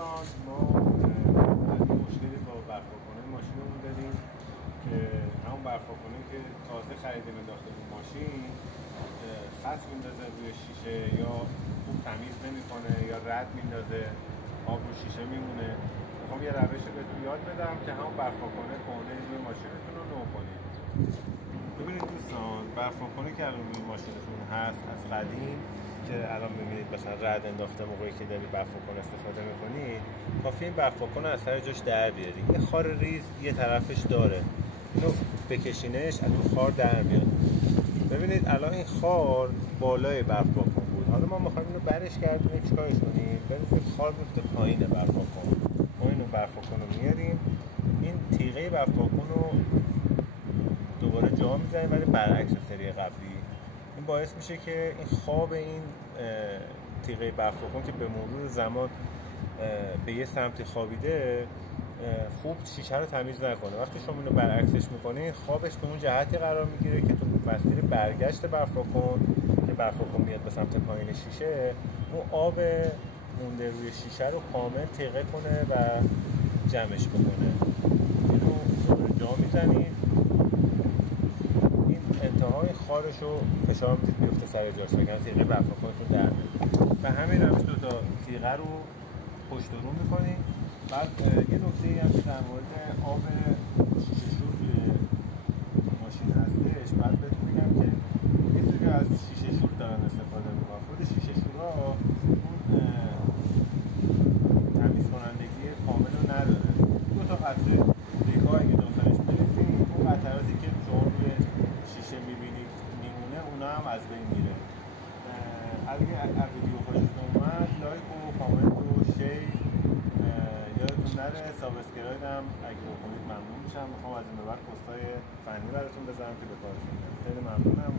دوستان ما مشکلی با برفاکنه ماشینمون داریم که همون برفاکنه که تازه خریدیم انداخته رو ماشین خط میندازه روی شیشه یا خوب تمیز نمیکنه یا رد میندازه، آب رو شیشه میمونه. میخوام یه روش بهتون یاد بدم که همون برفاکنه کهنه روی ماشینتون رو نو کنید. ببینید دوستان، برفاکنه که الان روی ماشینتون هست از قدیم که الان می‌بینید مثلا رد انداخته موقعی که دارید برفاکنه استفاده می‌کنید، کافیه این برفاکنه از سر جاش در بیاری. یه خار ریز یه طرفش داره، اینو بکشینش از تو خار در میاد. ببینید الان این خار بالای برفاکن بود، حالا ما می‌خوایم اینو برش گردونیم. چیکارش کنیم؟ ببینید خار میفته پایین برفاکن. ما اینو برفاکن رو میاریم، این تیغه برفاکن رو دوباره جا میزنیم ولی برعکس سری قبلی. این باعث میشه که این خواب این تیغه برفاکن که به مرور زمان به یه سمتی خوابیده خوب شیشه رو تمیز نکنه. وقتی شما اینو برعکسش میکنین خوابش به اون جهتی قرار میگیره که تو مسیر برگشت برفاکن که برفاکن میاد به سمت پایین شیشه، اون آب مونده روی شیشه رو کامل تیغه کنه و جمعش بکنه. اینو جا میزنید، انتهای خارش رو فشار میدید بیفته سر جاش وگرنه تیغه برفاکنتون در میاد. و همین روش دو تا تیغه رو پشت رو میکنید. بعد یه نکته‌ای هم که در مورد آب شیشه شور توی ماشین هستش، بعد بهتون میگم که یه سری از شیشه شور دارن استفاده میکنن. خود شیشه شورها اون تمیز کنندگی کامل رو نداره. دو تا قطره ریکا اگه داخلش بریزید، اون قطراتی که شما روی شیشه میبینید میمونه اونا هم از بین میره. اگه ویدیو خوشتون اومد لایک و کامنت و شیر یادتون نره، سابسکرایب هم اگه بکنید ممنون میشم. میخوام از این به بعد پست‌های فنی براتون بذارم که به کارتون میاد. خیلی ممنونم.